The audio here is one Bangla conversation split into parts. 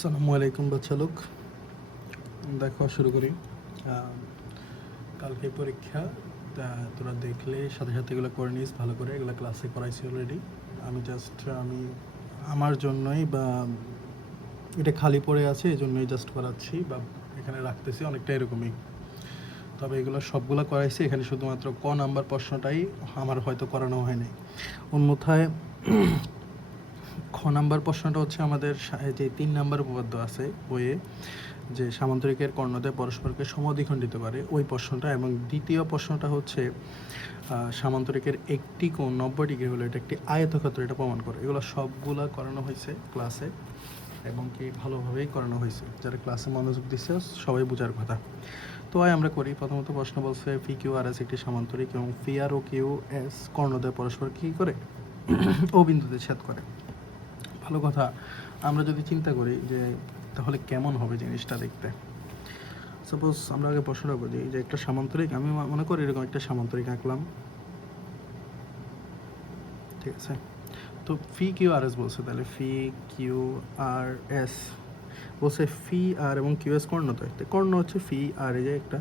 আসসালামু আলাইকুম বাচ্চা লোক, দেখো শুরু করি। কালকে পরীক্ষা, তোরা দেখলে সাথে সাথে এগুলো করে নিস ভালো করে। এগুলো ক্লাসে করাইছি অলরেডি। আমি আমার জন্যই বা এটা খালি পড়ে আছে এই জন্যই জাস্ট করাচ্ছি বা এখানে রাখতেছি, অনেকটা এরকমই। তবে এগুলো সবগুলো করাইছি, এখানে শুধুমাত্র ক নাম্বার প্রশ্নটাই আমার হয়তো করানো হয়নি। অন্যথায় খ নাম্বার প্রশ্নটা হচ্ছে আমাদের যে 3 নাম্বার উপপাদ্য আছে বইয়ে, যে সামান্তরিকের কর্ণদ্বয় পরস্পরকে সমদ্বিখণ্ডিত করে, ওই প্রশ্নটা। এবং দ্বিতীয় প্রশ্নটা হচ্ছে সামান্তরিকের একটি কোণ 90 ডিগ্রি হলে এটা একটি আয়তক্ষেত্র, এটা প্রমাণ করে। এগুলো সবগুলা করানো হয়েছে ক্লাসে, এবং কি ভালোভাবেই করানো হয়েছে। যারা ক্লাসে মনোযোগ দিচ্ছে সবাই বোঝার কথা। তো আমরা করি। প্রথমত প্রশ্ন বলছে পি কিউ আর এস একটি সামান্তরিক এবং P R O Q S কর্ণদ্বয় পরস্পর কী করে? ও বিন্দুতে ছেদ করে। ভালো কথা। আমরা যদি চিন্তা করি যে তাহলে কেমন হবে জিনিসটা দেখতে, সাপোজ আমরা আগে প্রশ্নটা বলি যে একটা সামান্তরিক, আমি মনে করি এরকম একটা সামান্তরিক আঁকলাম, ঠিক আছে? তো ফি কিউ আর এস বলছে, তাহলে ফি কিউ আর এস বলছে ফি আর এবং কিউ এস কর্ণ, তো একটা কর্ণ হচ্ছে ফি আর, এই যে একটা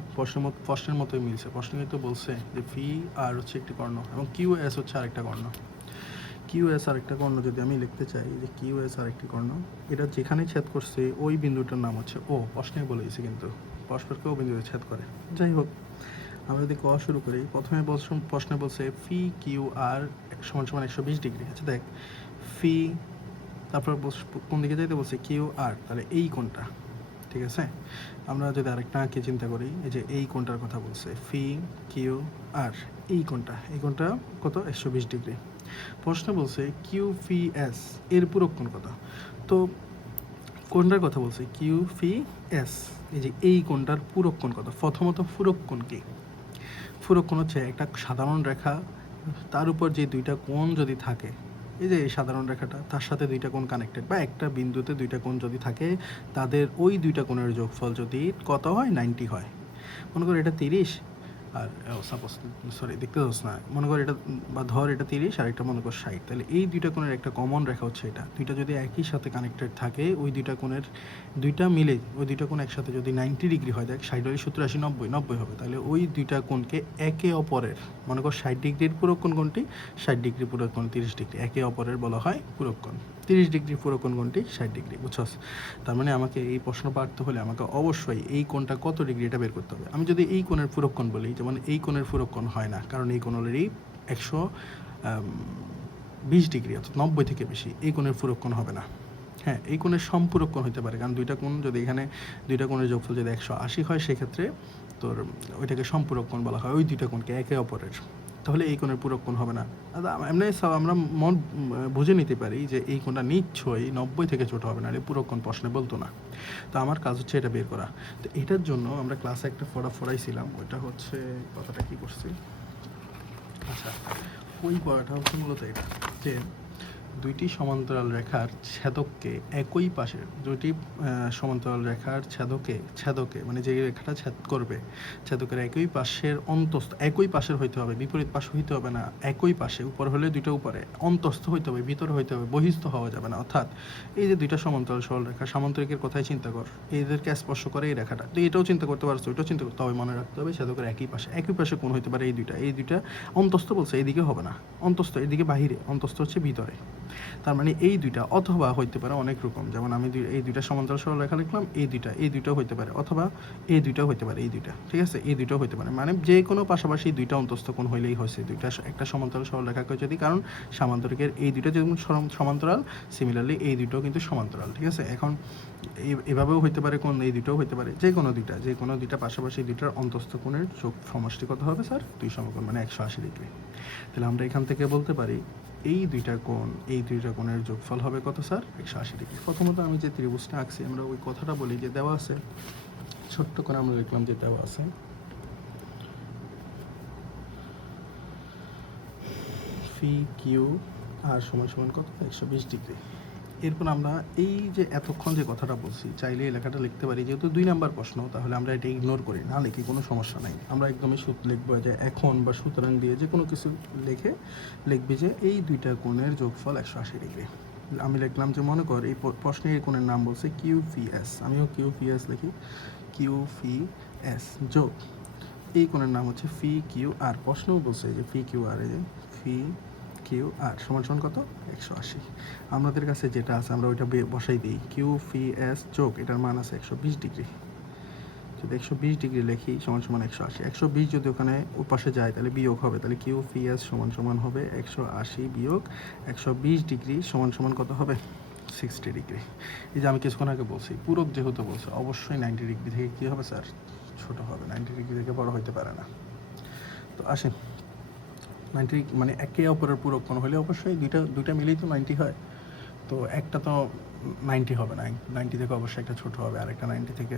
প্রশ্নের মতোই মিলছে। প্রশ্ন কিন্তু বলছে যে ফি আর হচ্ছে একটি কর্ণ এবং কিউ এস হচ্ছে আরেকটা কর্ণ। কিউ এস আরেকটা কর্ণ যদি আমি লিখতে চাই যে কিউ এস আরেকটি কর্ণ, এটা যেখানে ছেদ করছে ওই বিন্দুটার নাম হচ্ছে ও। প্রশ্নে বলেছি কিন্তু পরস্পরকে ও বিন্দুতে ছেদ করে। যাই হোক, আমরা যদি ক শুরু করি, প্রথমে প্রশ্নে বলছে ফি কিউ আর সমান সমান 120 ডিগ্রি। আচ্ছা দেখ, ফি তারপর কোন দিকে যাইতে বলছে কিউ আর, তাহলে এই কোণটা, ঠিক আছে? আমরা যদি আরেকটা আঁকে চিন্তা করি, এই যে এই কোণটার কথা বলছে ফি কিউ আর, এই কোণটা কত? 120 ডিগ্রি। প্রশ্ন বলছে কিউ ফি এস এর পূরক কোণ কত? তো কোণটার কথা বলছে কিউ ফি এস, এই যে এই কোণটার পূরক কোণ কত? প্রথমত পূরক কোণ কি? পূরক কোণ হচ্ছে একটা সাধারণ রেখা, তার উপর যে দুইটা কোণ যদি থাকে, এই যে এই সাধারণ রেখাটা, তার সাথে দুইটা কোণ কানেক্টেড, বা একটা বিন্দুতে দুইটা কোণ যদি থাকে, তাদের ওই দুইটা কোণের যোগফল যদি কত হয়? 90 হয়। মনে করো এটা 30, আর সাপোজ দেখতে পাচ্ছ না, মনে কর এটা, বা ধর এটা 30 আর এটা মনে কর 60, তাহলে এই দুইটা কোণের একটা কমন রেখা হচ্ছে এটা। দুইটা যদি একই সাথে কানেক্টেড থাকে, ওই দুইটা কোণের দুইটা মিলে ওই দুইটা কোণ একসাথে যদি 90 ডিগ্রি হয়, দেখ 60 হলে 70 80 90 হবে, তাহলে ওই দুইটা কোণকে একে অপরের, মনে কর 60 ডিগ্রির পূরক কোণ কোনটি? 60 ডিগ্রি পূরক কোণ 30 ডিগ্রি, একে অপরের বলা হয় পূরক কোণ। 30 ডিগ্রি পূরক কোণ কোনটি? 60 ডিগ্রি, বুঝছস? তার মানে আমাকে এই প্রশ্ন পারতে হলে আমাকে অবশ্যই এই কোণটা কত ডিগ্রি এটা বের করতে হবে। আমি যদি এই কোণের পূরক কোণ বলি, যেমন এই কোণের পূরক কোণ হয় না, কারণ এই কোণ অলরেডি 120 ডিগ্রি, অর্থাৎ 90 থেকে বেশি। এই কোণের পূরক কোণ হবে না। হ্যাঁ, এই কোণের সম্পূরক কোণ হতে পারে, কারণ দুইটা কোণ যদি এখানে দুইটা কোণের যোগফল যদি 180 হয়, সেক্ষেত্রে তোর ওইটাকে সম্পূরক কোণ বলা হয়, ওই দুইটা কোণকে একে অপরের। তাহলে এই কোণের পূরক কোণ হবে না। এমনি আমরা মন বুঝে নিতে পারি যে এই কোণটা নিশ্চয়ই 90 থেকে ছোট হবে না, এই পূরক কোণ প্রশ্নে বলতো না। তো আমার কাজ হচ্ছে এটা বের করা। তো এটার জন্য আমরা ক্লাসে একটা পড়াইছিলাম, ওইটা হচ্ছে কথাটা কি করছি, আচ্ছা ওই পড়াটা হচ্ছে মূলত এটা, যে দুইটি সমান্তরাল রেখার ছেদককে একই পাশের, দুইটি সমান্তরাল রেখার ছেদকে মানে যে রেখাটা ছেদ করবে, ছেদকের একই পাশের অন্তস্থ, একই পাশের হইতে হবে, বিপরীত পাশ হইতে হবে না, একই পাশে, উপর হলে দুইটা উপরে, অন্তস্থ হইতে হবে, ভিতরে হইতে হবে, বহিস্থ হওয়া যাবে না। অর্থাৎ এই যে দুইটা সমান্তরাল সরল রেখা, সামান্তরিকের কথাই চিন্তা কর, এদেরকে স্পর্শ করে এই রেখাটা, তো এটাও চিন্তা করতে পারছো, ওইটাও চিন্তা করতে হবে, মনে রাখতে হবে ছেদকের একই পাশে কোণ হইতে পারে এই দুইটা অন্তস্থ বলছে, এইদিকে হবে না, অন্তস্থ এদিকে বাহিরে, অন্তস্থ হচ্ছে ভিতরে। তার মানে এই দুইটা, অথবা হইতে পারে অনেক রকম, যেমন আমি এই দুইটা সমান্তরাল সরল রেখা লিখলাম, এই দুইটাও হইতে পারে, অথবা এই দুইটাও হইতে পারে, এই দুইটা, ঠিক আছে, এই দুইটাও হইতে পারে, মানে যে কোনো পাশাপাশি দুইটা অন্তস্থ কোণ হইলেই হয়েছে দুইটা একটা সমান্তরাল সরল রেখাকে যদি, কারণ সামান্তরিকের এই দুইটা যেমন সমান্তরাল, সিমিলারলি এই দুইটাও কিন্তু সমান্তরাল, ঠিক আছে? এখন এভাবেও হইতে পারে কোণ, এই দুইটাও হইতে পারে, যে কোনো দুইটা পাশাপাশি দুইটার অন্তস্থ কোণের যোগ সমষ্টি কত হবে স্যার? 2 সমকোণ, মানে 180 ডিগ্রি। তাহলে আমরা এখান থেকে বলতে পারি এই দুইটা কোণের যোগফল হবে কত স্যার? 180 ডিগ্রি। প্রথমত আমি যে ত্রিভুজটা আঁকছি, আমরা ওই কথাটা বলি যে দেওয়া আছে, ছোট্ট করে আমরা লিখলাম যে দেওয়া আছে ফি কিউ আর সমান সমান কত? 120 ডিগ্রি। এরপর আমরা এই যে এতক্ষণ যে কথাটা বলছি, চাইলে এই লেখাটা লিখতে পারি, যেহেতু 2 নাম্বার প্রশ্ন, তাহলে আমরা এটা ইগনোর করি, না লিখি কোনো সমস্যা নাই। আমরা একদমই লিখবো যে এখন বা সুতরাং দিয়ে যে কোনো কিছু লিখবি যে এই দুইটা কোণের যোগফল 180 ডিগ্রি। আমি লিখলাম যে মনে কর এই প্রশ্নের এই কোণের নাম বলছে কিউপিএস, আমিও কিউপিএস লিখি, কিউপিএস যোগ এই কোণের নাম হচ্ছে ফি কিউ আর। প্রশ্নও বলছে যে ফি কিউ আর, এই যে ফি কিউ আর সমান সমান কত 180। আমাদের কাছে যেটা আছে আমরা ওইটা বসাই দিই, কিউ ফি এস যোগ এটার মান আছে 120 ডিগ্রি। যদি 120 ডিগ্রি লিখি সমান সমান 180, 120 যদি ওখানে ওপাশে যায় তাহলে বিয়োগ হবে, তাহলে কিউ ফি এস সমান সমান হবে 180 বিয়োগ 120 ডিগ্রি সমান সমান কত হবে 60 ডিগ্রি। এই যে আমি কিছুক্ষণ আগে বলছি পূরক যেহেতু বলছে অবশ্যই 90 ডিগ্রি থেকে কী হবে স্যার ছোট হবে, 90 ডিগ্রি থেকে বড় হইতে পারে না। তো আসেন 90 মানে একে অপরের পূরক কোণ হলে অবশ্যই দুইটা মিলেই তো 90 হয়। তো একটা তো 90 হবে না, 90 থেকে অবশ্যই একটা ছোট হবে, আর একটা 90 থেকে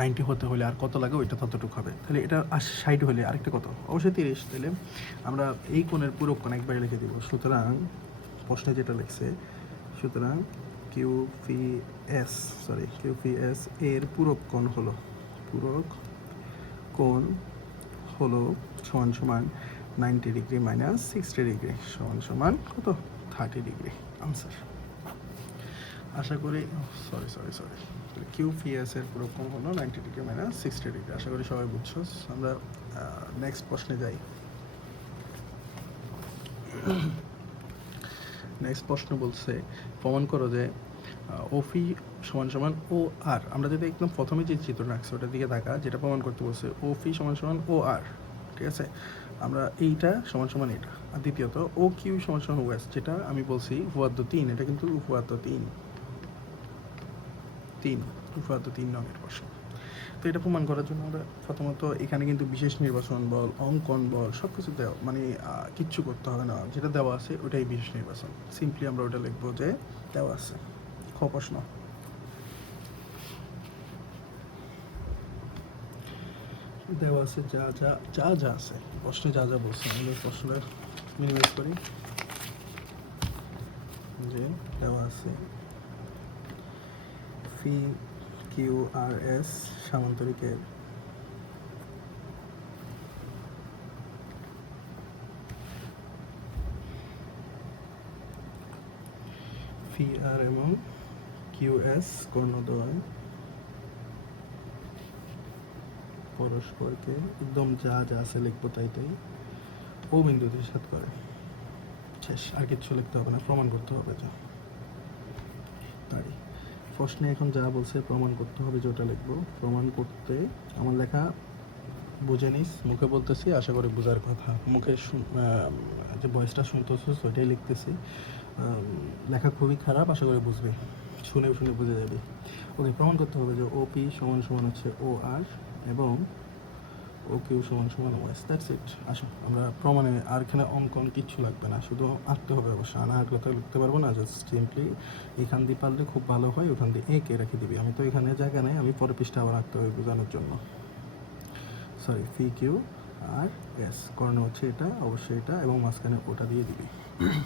90 হতে হলে আর কত লাগে ওইটা ততটুকু হবে। তাহলে এটা 60 হলে আরেকটা কত অবশ্যই 30। তাহলে আমরা এই কোণের পূরক কোণ একবারে লিখে দিব। সুতরাং প্রশ্নে যেটা লিখছে, সুতরাং কিউপিএস এর পূরক কোণ হলো সমান সমান 90 ডিগ্রি মাইনাস 60 ডিগ্রি সমান সমান কত 30 ডিগ্রি আনসার। আশা করি সরি কিউপিএস এর পূরক কোণ হলো 90 ডিগ্রি মাইনাস 60 ডিগ্রি। আশা করি সবাই বুঝছো। আমরা নেক্সট প্রশ্নে যাই। নেক্সট প্রশ্ন বলছে প্রমাণ করো যে ওফি সমান সমান ও আর। আমরা যদি একদম প্রথমে যে চিত্র রাখছি ওটার দিকে তাকা, যেটা প্রমাণ করতে বলছে ওফি সমান সমান ও আর, ঠিক আছে। আমরা এইটা সমান সমান এটা, আর দ্বিতীয়ত ও কিউ সমান সমান ও এস, যেটা আমি বলছি উপপাদ্য 3, এটা কিন্তু উপপাদ্য 3 উপপাদ্য 3 নঙের প্রশ্ন। তো এটা প্রমাণ করার জন্য আমরা প্রথমত এখানে কিন্তু বিশেষ নির্বাচন বল, অঙ্কন বল সব কিছু দেওয়া, মানে কিচ্ছু করতে হবে না, যেটা দেওয়া আছে ওটাই বিশেষ নির্বাচন। সিম্পলি আমরা ওটা লিখবো যে দেওয়া আছে। প্রশ্ন দেওয়া আছে যা আছে প্রশ্নে যা বলছে, আমরা প্রশ্নটা মিনিমাইজ করি। যে দেওয়া আছে ফি কিউ আর এস সামান্তরিকের ফি আর এবং কিউ এস কর্ণদ্বয় পরস্পরকে একদম যা আছে লিখবো তাই ও বিন্দুতে সাথ করে। শেষ, আর কিছু লিখতে হবে না, প্রমাণ করতে হবে যা। তাই প্রশ্নে এখন যা বলছে প্রমাণ করতে হবে, যেটা লিখবো প্রমাণ করতে আমার লেখা বুঝে নিস, মুখে বলতেছি আশা করি বোঝার কথা, মুখে যে ভয়েসটা শুনতেছিস ওইটাই লিখতেছি। লেখা খুবই খারাপ, আশা করি বুঝবে, শুনে বুঝে যাবে। ওকে, প্রমাণ করতে হবে যে ওপি সমান সমান হচ্ছে ও আর এবং ও কিউ সমান সমান ও এস। That's it. আসো আমরা প্রমাণে, আর এখানে অঙ্কন কিচ্ছু লাগবে না, শুধু আঁকতে হবে অবশ্য, না আঁকলে তো লিখতে পারবো না। জাস্ট সিম্পলি এখান দিয়ে পারলে খুব ভালো হয়, ওখান দিয়ে এঁকে রেখে দিবি। আমি তো এখানে জায়গা নেই, আমি পরে পৃষ্ঠা আবার আঁকতে হবে বোঝানোর জন্য। সরি, ফি কিউ আর এস কর্ণ হচ্ছে এটা, অবশ্যই এটা, এবং মাঝখানে ওটা দিয়ে দিবি।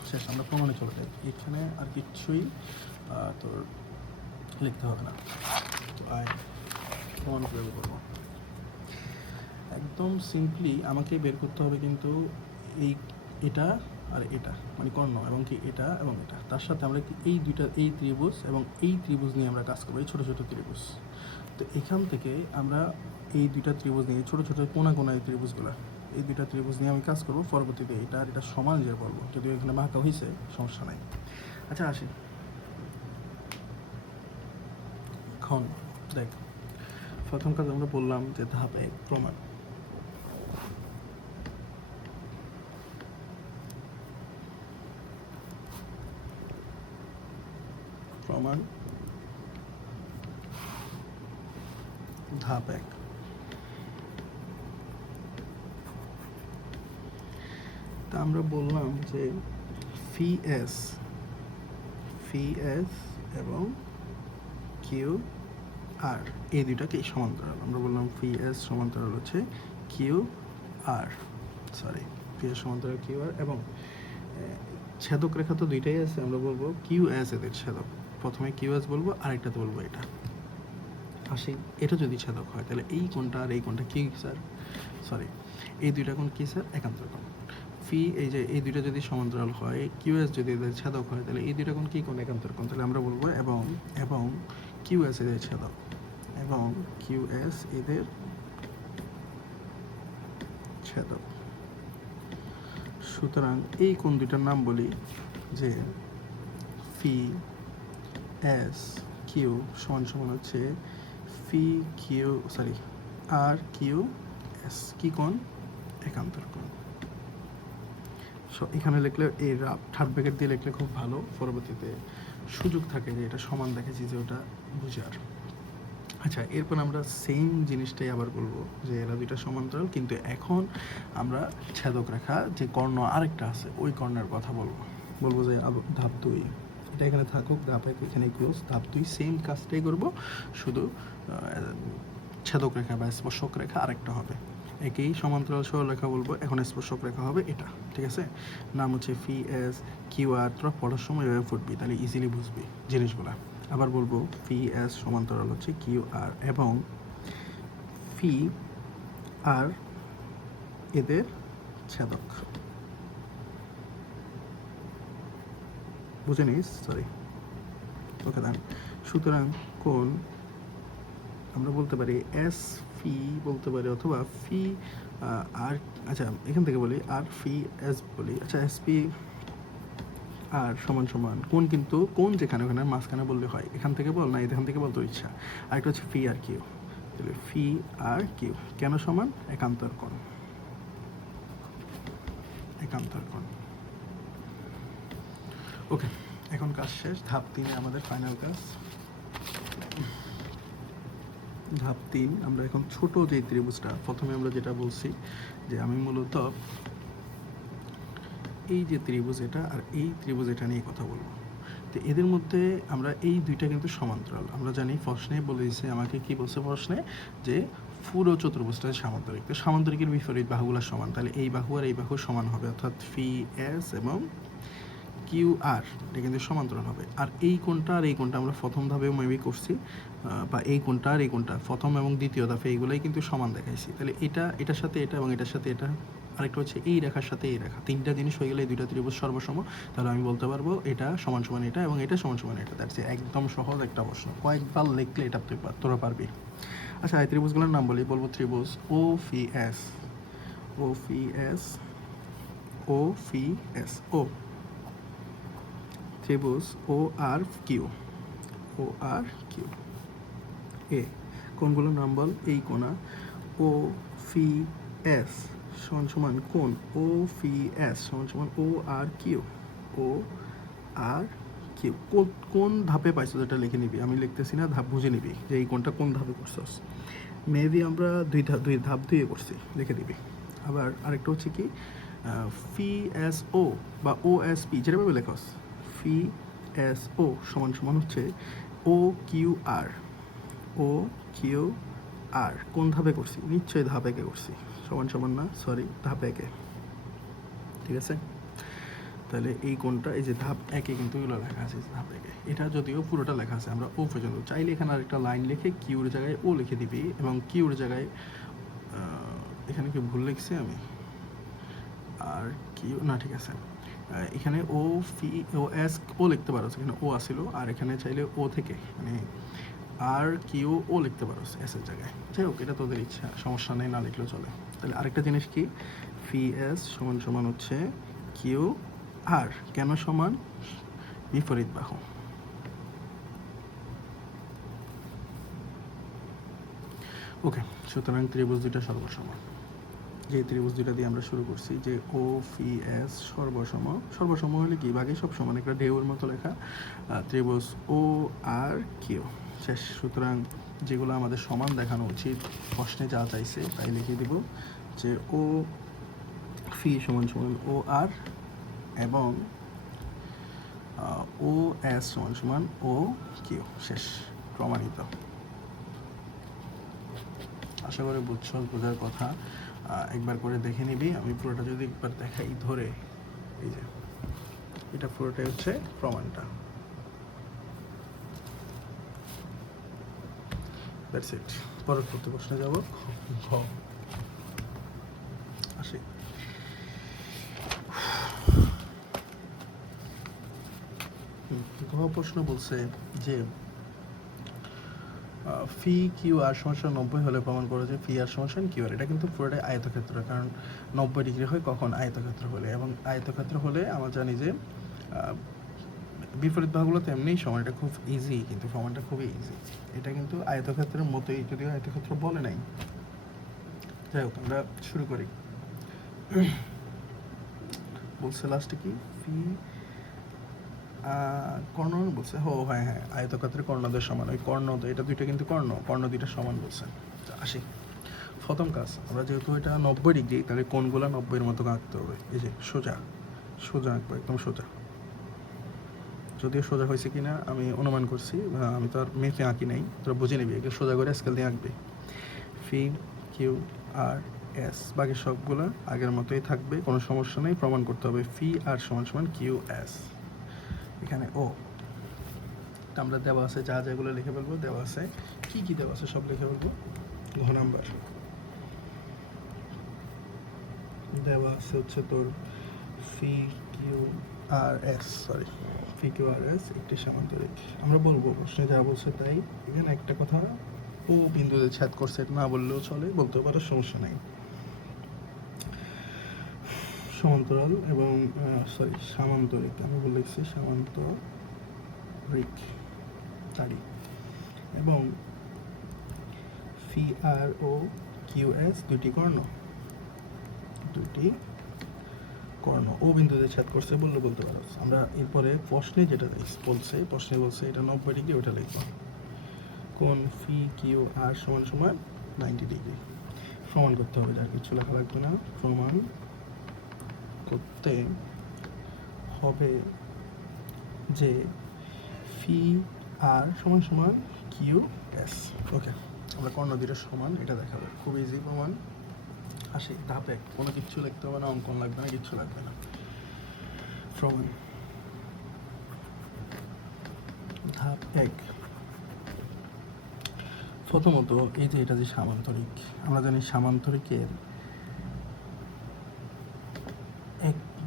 শেষ, আমরা প্রমাণে চলে যাই। এখানে আর কিচ্ছুই তোর লিখতে হবে না। তো আয় প্রমাণ প্রয়োগ করবো। একদম সিম্পলি আমাকে বের করতে হবে কিন্তু এটা আর এটা, মানে কর্ণ এবং কি এটা এবং এটা, তার সাথে আমরা এই ত্রিভুজ এবং এই ত্রিভুজ নিয়ে আমরা কাজ করবো, এই ছোটো ছোটো ত্রিভুজ। তো এখান থেকে আমরা এই দুইটা ত্রিভুজ নিয়ে, ছোটো ছোটো কোনা এই ত্রিভুজগুলো, এই দুইটা ত্রিভুজ নিয়ে আমি কাজ করবো। পরবর্তীতে এটা আর এটা সমান যে বলবো, যদিও এখানে বাঁকা হয়েছে সমস্যা নাই। আচ্ছা আসি, এখন দেখ প্রথম কাজ আমরা বললাম যে ধাপে প্রমাণ। ধাপ 1, তা আমরা বললাম যে ফি এস এবং কিউ আর এই দুইটাকে সমান্তরাল। আমরা বললাম ফি এস সমান্তরাল হচ্ছে কিউ আর, ফি এস সমান্তরাল কিউ আর, এবং ছেদক রেখা তো দুইটাই আছে, আমরা বলবো কিউ এস এদের ছেদক। প্রথমে কিউ এস বলবো, আরেকটাতে বলবো এটা। আসি, এটা যদি ছেদক হয় তাহলে এই কোণটা আর এই কোণটা কি স্যার, এই দুইটা কোণ কি স্যার, একান্তর কোণ। ফি এই যে এই দুইটা যদি সমান্তরাল হয়, কিউএস যদি এদের ছেদক হয়, তাহলে এই দুইটা কোণ কি কোণ? একান্তর কোণ। তাহলে আমরা বলবো এবং কিউএস এদের ছেদক, এবং কিউএস এদের ছেদক। সুতরাং এই কোণ দুইটার নাম বলি যে ফি এস কিউ সমান সমান হচ্ছে ফি কিউ আর কিউ এস। কি কোণ? একান্তর কোণ। এখানে লিখলে এই থার্ড ব্র্যাকেট দিয়ে লিখলে খুব ভালো, পরবর্তীতে সুযোগ থাকে যে এটা সমান দেখেছি যে ওটা বুঝার। আচ্ছা, এরপর আমরা সেম জিনিসটাই আবার বলবো যে এরা দুইটা সমান্তরাল, কিন্তু এখন আমরা ছেদক রেখা যে কর্ণ আরেকটা আছে ওই কর্ণের কথা বলবো যে ধাপ 2 এটা এখানে থাকুক, ধাপ 1 এখানে ক্লোজ, ধাপ 2 সেম কাজটাই করব, শুধু ছেদক রেখা বা স্পর্শক রেখা আরেকটা হবে। একেই সমান্তরাল সরলরেখা বলবো, এখন স্পর্শক রেখা হবে এটা, ঠিক আছে? নাম হচ্ছে ফি এস কিউ আর। তোরা পড়ার সময় এভাবে ফুটবি, তাহলে ইজিলি বুঝবি জিনিসগুলা। আবার বলবো ফি এস সমান্তরাল হচ্ছে কিউ আর, এবং ফি আর এদের ছেদক। বুঝে নিস? সরি, ওকে দেন। সুতরাং কোন আমরা বলতে পারি এস ফি বলতে পারি, অথবা ফি আর, আচ্ছা এখান থেকে বলি আর ফি এস বলি। আচ্ছা, এস পি আর সমান সমান কোন, কিন্তু কোন যেখানে ওখানে মাঝখানে বললে হয়, এখান থেকে বল না এখান থেকে বল, তোর ইচ্ছা। আরেকটা হচ্ছে ফি আর কিউ, তাহলে ফি আর কিউ কেন সমান? একান্তর কোণ, একান্তর কোণ। ওকে, এখন কাজ শেষ। ধাপ 3 আমাদের ফাইনাল কাজ। ধাপ 3 আমরা এখন ছোট যে ত্রিভুজটা, প্রথমে আমরা যেটা বলছি যে আমি মূলত এই যে ত্রিভুজ এটা আর এই ত্রিভুজ এটা নিয়ে কথা বলবো। তো এদের মধ্যে আমরা এই দুইটা কিন্তু সমান্তরাল। আমরা জানি প্রশ্নে বলে দিয়েছে আমাকে, কি বলছে প্রশ্নে, যে পুরো চতুর্ভুজটা সামান্তরিক। তো সামান্তরিকের বিপরীত বাহুগুলো সমান, তাহলে এই বাহু আর এই বাহু সমান হবে, অর্থাৎ ফি এস এবং কিউ আর এটা কিন্তু সমান্তরাল হবে। আর এই কোণটা আর এই কোণটা আমরা প্রথম ধাপে মেবি করছি, বা এই কোণটা আর এই কোণটা প্রথম এবং দ্বিতীয় ধাপে এইগুলাই কিন্তু সমান দেখাইছি। তাহলে এটার সাথে এটা এবং এটার সাথে এটা, আরেকটা হচ্ছে এই রেখার সাথে এই রেখা, তিনটা জিনিস হয়ে গেলে এই দুইটা ত্রিভুজ সর্বসম। তাহলে আমি বলতে পারবো এটা সমান সমান এটা এবং এটা সমান সমান এটা। দ্যাটস একদম সহজ একটা প্রশ্ন, কয়েকবার লিখলে এটা তোরা পারবি। আচ্ছা, এই ত্রিভুজগুলোর নাম বলবো ত্রিভুজ ও ফি এস, ও ফি এস, ও ফি এস, ও ত্রিভুজ ও আর কিউ, ও আর কিউ। এ কোনগুলোর নাম বল? এই কোণা ও ফি এস সমান সমান কোণ ও ফি এস সমান সমান ও আর কিউ, ও আর কিউ। কোন ধাপে পাইছো যেটা লিখে নিবি, আমি লিখতেছি না, ধাপ বুঝে নিবি যে এই কোণটা কোন ধাপে করছস। মেবি আমরা দুই ধাপ দিয়ে করছি, লিখে দিবি। আবার আরেকটা হচ্ছে কি, ফি এস ও বা ও এস পি, যেভাবে লেখস, ফি এস ও সমান সমান হচ্ছে O Q R, O Q R. কোন ধাপে করছি? নিশ্চয়ই ধাপ 1-এ করছি, সমান সমান না, সরি ধাপ 1-এ, ঠিক আছে? তাহলে এই কোণটা এই যে ধাপ 1-এ কিন্তু এগুলো লেখা আছে, ধাপ 1-এ। এটা যদিও পুরোটা লেখা আছে, আমরা ও পর্যন্ত চাইলে এখানে আরেকটা লাইন লিখে কিউর জায়গায় ও লিখে দিবি, এবং কিউর জায়গায় এখানে কি ভুল লিখছি আমি, আর কিউ না, ঠিক আছে, এখানে ও ফি ও এস ও লিখতে পারো, এখানে ও আসিল, আর এখানে চাইলে ও থেকে মানে আর কিউ ও লিখতে পারো এস এর জায়গায়। যাই হোক, এটা তোদের ইচ্ছা, সমস্যা নেই, না লিখলেও চলে। তাহলে আরেকটা জিনিস কি, ফি এস সমান সমান হচ্ছে কিউ আর, কেন সমান? বিপরীত বাহু। ওকে, সুতরাং ত্রিভুজ দুইটা সর্বসম। যে ত্রিভুজ দুইটা দিয়ে আমরা শুরু করছি, যে ও ফি এস সর্বসম হলে কি, বাকি সব সমান, একটা ঢেউর মতো লেখা, ত্রিভুজ ও আর কিউ শেষ। সুতরাং যেগুলো আমাদের সমান দেখানো উচিত, প্রশ্নে যা চাইছে তাই লিখে দিব, যে ও ফি সমান সমান ও আর, এবং ও এস সমান সমান ও কিউ শেষ, প্রমাণিত। আশা করি বুঝছস, বোঝার কথা। একবার করে দেখে নিবি, আমি পুরোটা যদি একবার দেখাই ধরে, এই যে এটা পুরোটাই হচ্ছে প্রমাণটা। That's it. পরবর্তী প্রশ্নে যাব, আসি। অথবা প্রশ্ন বলছে যে ফি কিউ আর সমান 90 হলে প্রমাণ করো যে ফি আর সমান কিউ আর। এটা কিন্তু পুরোটাই আয়তক্ষেত্র, কারণ 90 ডিগ্রি হয় কখন আয়তক্ষেত্র হলে, এবং আয়তক্ষেত্র হলে আমরা জানি যে বিপরীত ভাগগুলো তো এমনিই সমান। এটা খুব ইজি, কিন্তু প্রমাণটা খুবই ইজি। এটা কিন্তু আয়তক্ষেত্রের মতোই, যদিও আয়তক্ষেত্র বলে নাই। যাই হোক, আমরা শুরু করি। বলছে লাস্টে কি ফি কর্ণ বলছে, হ্যাঁ হ্যাঁ, আয়তক্ষেত্রের কর্ণদের সমান। ওই কর্ণ, এটা দুইটা কিন্তু কর্ণ দুইটা সমান বলছে। আসি প্রথম কাজ, আমরা যেহেতু এটা 90 ডিগ্রি, তাহলে কোণগুলো 90-এর মতো আঁকতে হবে। এই যে সোজা সোজা আঁকবো, একদম সোজা। যদিও সোজা হয়েছে কিনা আমি অনুমান করছি, আমি তো আর মেপে আঁকি নাই, তোরা বুঝে নিবি। একটু সোজা করে স্কেল দিয়ে আঁকবে। ফি কিউ আর এস, বাকি সবগুলো আগের মতোই থাকবে, কোনো সমস্যা নেই। প্রমাণ করতে হবে ফি আর সমান কিউ এস। এখানে ও আমরা দেওয়া আছে, যা যেগুলো লিখে ফেলবো, দেওয়া আছে কি কি দেওয়া আছে সব লিখে ফেলবো। ঘ নাম্বার দেওয়া আছে হচ্ছে তোর ফি কিউ আর এস, ফি কিউ আর এস একটি সামান্তরিক। আমরা বলবো প্রশ্নে যা বলছে তাই। এখানে একটা কথা, ও বিন্দুতে ছেদ করছে, এটা না বললেও চলে, বলতেও পারো, সমস্যা নাই। সমান্তরাল এবং সামান্তরিক, আমি বলে লিখছি সামান্তরিক তারি, এবং ফি আর ও কিউ এস দুইটি কর্ণ ও বিন্দুতে ছেদ করছে বললে বলতে পারো। আমরা এরপরে প্রশ্নে যেটা বলছে, এটা 90 ডিগ্রি, ওটা লিখবো। কোণ ফি কিউ আর সমান 90 ডিগ্রি। প্রমাণ করতে হবে, আর কিছু লেখা লাগবে না। প্রমাণ করতে হবে যে ফি আর সমান কিউ এস। ওকে, আমরা কর্ণ দুইটা সমান, এটা দেখাবো। খুব ইজি প্রমাণ। আসি ধাপ 1, কোনো কিচ্ছু লিখতে হবে না, অঙ্কন লাগবে না, কিচ্ছু লাগবে না। প্রমাণ ধাপ 1, প্রথমত এই যে এটা যে সামান্তরিক, আমরা জানি সামান্তরিকের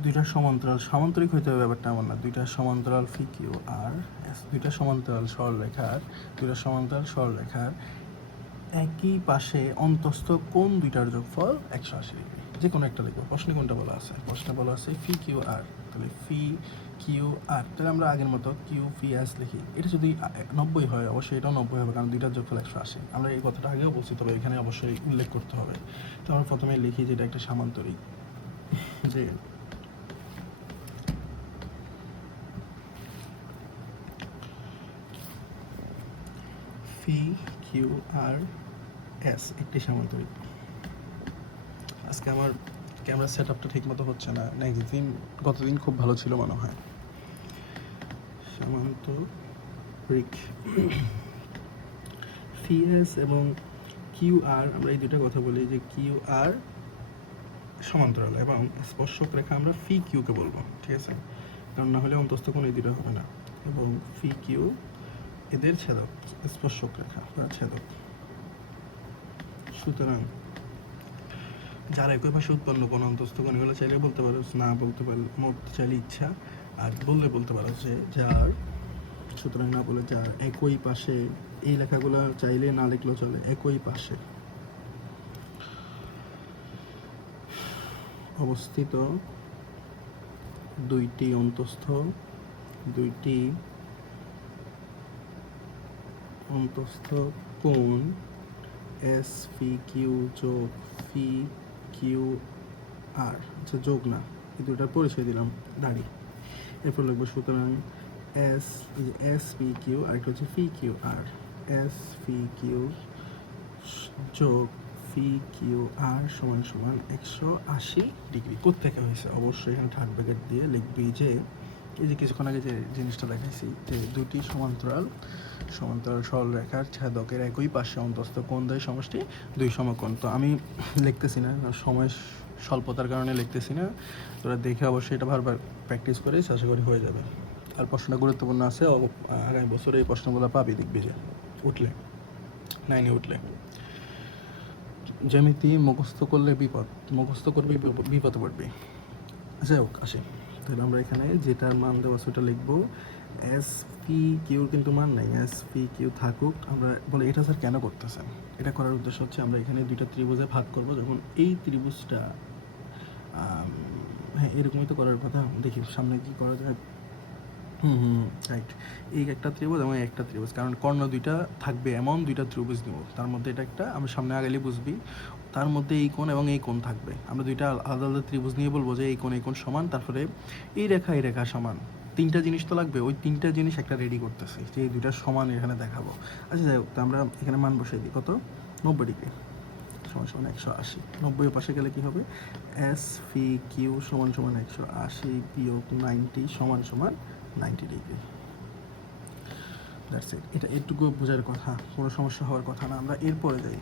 দুইটা সমান্তরাল সামান্তরিক হইতে হবে, ব্যাপারটা এমন না। দুইটা সমান্তরাল ফি কিউ আর এস, দুইটা সমান্তরাল সরলরেখার একই পাশে অন্তস্থ কোণ দুইটার যোগফল 180 ডিগ্রি। যে কোনো একটা লিখবো। প্রশ্নে কোনটা বলা আছে? প্রশ্নে বলা আছে ফি কিউ আর, তাহলে ফি কিউ আর, তাহলে আমরা আগের মতো কিউ ফি এস লিখি। এটা যদি 90 হয়, অবশ্যই এটাও 90 হবে, কারণ দুইটার যোগফল 180। আমরা এই কথাটা আগেও বলছি, তবে এখানে অবশ্যই উল্লেখ করতে হবে। তো আমরা প্রথমে লিখি যে এটা একটা সামান্তরিক, যে ফি কিউ আর এস একটি সামান্তরিক। আজকে আমার ক্যামেরা সেট আপটা ঠিক মতো হচ্ছে না, গতদিন খুব ভালো ছিল মনে হয়। সামান্তরিক ফি এস এবং কিউ আর, আমরা এই দুটা কথা বলি যে কিউ আর সমান্তরাল, এবং স্পর্শক রেখা আমরা ফি কিউকে বলবো, ঠিক আছে? কারণ না হলে অন্তস্থ কোণ এই দুটো হবে না। এবং ফি কিউ এদের ছেদক, স্পর্শক রেখা ছেদক। সুতরাং যারা একই পাশে উৎপন্ন কোণ অন্তস্থ কোণ, এগুলো চাইলে বলতে পারো, না বলতে চাইলে ইচ্ছা, আর বলতে পারো যে যার, সুতরাং না বলে যার একই পাশে, এই লেখাগুলো চাইলে না লিখলেও চলে, একই পাশে অবস্থিত দুইটি অন্তস্থ কোণ এস ফি কিউ যোগ ফি কিউ আর, আচ্ছা যোগ না, এই দুটার পরিচয় দিলাম দাঁড়ি। এরপর লিখবো সুতরাং এস ফি কিউ, আর একটা হচ্ছে ফি কিউ আর, এস ফি কিউ যোগ ফি কিউ আর সমান 180 ডিগ্রি। কোত্থেকে হয়েছে? অবশ্যই এখানে থার্ড ব্র্যাকেট দিয়ে লিখবি যে এই যে কিছুক্ষণ আগে যে জিনিসটা দেখাইছি, যে দুটি সমান্তরাল সরলরেখার ছেদকের একই পাশে অন্তস্থ কোণ দ্বয় সমষ্টি 2 সমকোণ। তো আমি লিখতেছি না, সময় স্বল্পতার কারণে লিখতেছি না, তোরা দেখে অবশ্যই এটা বারবার প্র্যাকটিস করিস, আশা করি হয়ে যাবে। আর প্রশ্নটা গুরুত্বপূর্ণ আছে, আগামী বছরে এই প্রশ্নগুলো পাবি, দেখবি যে উঠলে 9-এ উঠলে। জ্যামিতি মুখস্থ করলে মুখস্থ করবি, বিপদে পড়বি। যাই হোক, আসি তাহলে আমরা এখানে যেটার মান দেওয়া সেটা লিখবো, এস ফি কিউর কিন্তু মান নাই, এস ফি কিউ থাকুক। আমরা বলে এটা স্যার কেন করতেছেন? এটা করার উদ্দেশ্য হচ্ছে আমরা এখানে দুইটা ত্রিভুজে ভাগ করব, যখন এই ত্রিভুজটা হ্যাঁ এরকমই তো করার কথা। দেখি সামনে কি করা যায়। রাইট, এই একটা ত্রিভুজ এবং একটা ত্রিভুজ, কারণ কর্ণ দুইটা থাকবে এমন দুইটা ত্রিভুজ নেব, তার মধ্যে এটা একটা আমরা সামনে আগালে বুঝবি, তার মধ্যে এই কোণ এবং এই কোণ থাকবে। আমরা দুইটা আলাদা আলাদা ত্রিভুজ নিয়ে বলবো যে এই কোণ সমান, তারপরে এই রেখা সমান। তিনটা জিনিস তো লাগবে, ওই তিনটা জিনিস একটা রেডি করতেছি যে এই দুইটা সমান এখানে দেখাবো। আচ্ছা যাই হোক, তো আমরা এখানে মান বসাই দিই, কত 90 ডিগ্রি সমান সমান 180। 90 পাশে গেলে কি হবে? এস ফি কিউ সমান সমান 180 বিয়োগ 90 সমান সমান 90 ডিগ্রি। That's it. এটা এটুকু বোঝার কথা, কোনো সমস্যা হওয়ার কথা না। আমরা এরপরে যাই।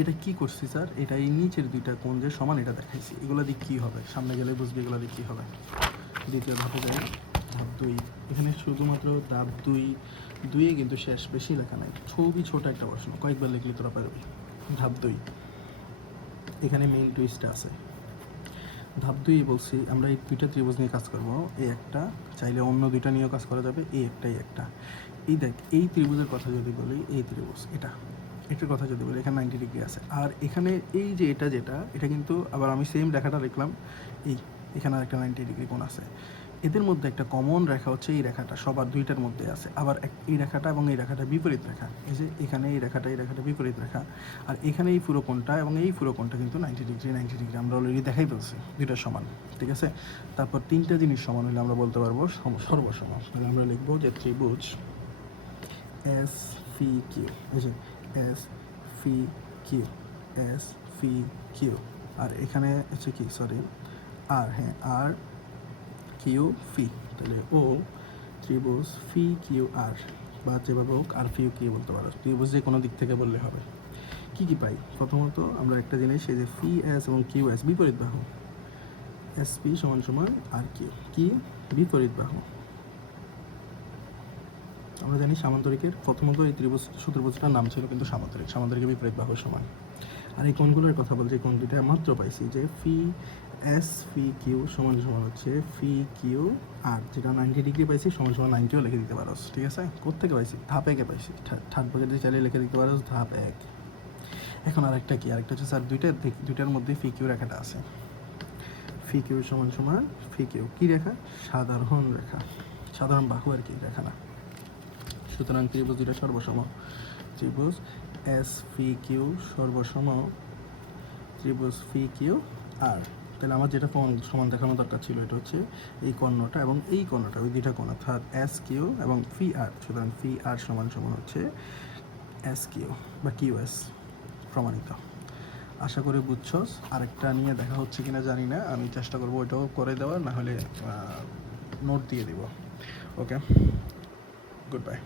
এটা কি করছি স্যার? এটা এই নিচের দুইটা কোণ যে সমান এটা দেখাইছি, এগুলো দিয়ে কী হবে সামনে গেলে বুঝবি এগুলো দিয়ে কী হবে। দ্বিতীয় ধাপে যাই, ধাপ 2। এখানে শুধুমাত্র ধাপ 2 কিন্তু শেষ, বেশি লেখা নাই, খুবই ছোট একটা প্রশ্ন, কয়েকবার লিখলে তোরা পারবি। ধাপ 2, এখানে মেইন টুইস্টটা আছে। ধাপ 2 বলছি আমরা এই দুইটা ত্রিভুজ নিয়ে কাজ করব। এই একটা, চাইলে অন্য দুইটা নিয়েও কাজ করা যাবে। এই একটা এই দেখ, এই ত্রিভুজের কথা যদি বলি, এই ত্রিভুজ এটার কথা যদি বলি, এখানে 90 ডিগ্রি আছে। আর এখানে এই যে এটা কিন্তু আবার আমি সেম রেখাটা লিখলাম, এখানে একটা 90 ডিগ্রি কোণ আছে। এদের মধ্যে একটা কমন রেখা হচ্ছে এই রেখাটা, সবার দুইটার মধ্যে আছে। আবার এই রেখাটা এবং এই রেখাটা বিপরীত রেখা। এই যে এখানে এই রেখাটা বিপরীত রেখা। আর এখানে এই পুরো কোণটা এবং এই পুরো কোণটা কিন্তু 90 ডিগ্রি আমরা অলরেডি দেখাই ফেলছি, দুইটা সমান, ঠিক আছে। তারপর তিনটা জিনিস সমান হলে আমরা বলতে পারবো সর্বসমান। তাহলে আমরা লিখবো যে ত্রিভুজ এস ফি কিউ, এই যে S phi Q, S phi Q. আর এখানে হচ্ছে কি, সরি আর, হ্যাঁ আর কিউ ফি। তাহলে ও ত্রিভুজ ফি কিউ আর, বা যেভাবে হোক আর ফিউ কিউ বলতে পারো, ত্রিভুজ যে কোনো দিক থেকে বললে হবে। কি কি পাই? প্রথমত আমরা একটা জিনিস, এই যে ফি এস এবং কিউ এস বিপরীত বাহু, এস পি সমান সমান আর কিউ, কি বিপরীত বাহু। আমরা জানি সামান্তরিকের প্রথমত এই ত্রিভুজটার নাম ছিল কিন্তু সামান্তরিকের বিপরীত বাহু সমান। আর এই কোণগুলোর কথা বলছি, কোণ দুইটা মাত্র পাইছি, যে ফি এস ফি কিউ সমান সমান হচ্ছে ফি কিউ আর, যেটা 90 ডিগ্রি পাইছি সমান সমান 90ও লিখে দিতে পারোস, ঠিক আছে। কোত্থেকে পাইছি? ধাপ 1-এ পাইছি, থার্ড ব্র্যাকেট দিয়ে চালিয়ে লিখে দিতে পারোস ধাপ 1। এখন আরেকটা হচ্ছে স্যার দুইটার মধ্যে ফি কিউ রেখাটা আছে, ফি কিউ সমান সমান ফি কিউ কী রেখা? সাধারণ রেখা, সাধারণ বাহু আর কি, রেখা না। সুতরাং ত্রিভুজ দুইটা সর্বসম, ত্রিভুজ এস ফি কিউ সর্বসম ত্রিভুজ ফি কিউ আর। তাহলে আমার যেটা সমান দেখানো দরকার ছিল, এটা হচ্ছে এই কর্ণটা এবং এই কর্ণটা, ওই দুইটা কোণ অর্থাৎ এস কিউ এবং ফি আর। সুতরাং ফি আর সমান সমান হচ্ছে এস কিউ বা কিউ এস, প্রমাণিত। আশা করি বুঝছস। আরেকটা নিয়ে দেখা হচ্ছে কিনা জানি না, আমি চেষ্টা করবো ওইটাও করে দেওয়ার, না হলে নোট দিয়ে দিব। ওকে, গুড বাই।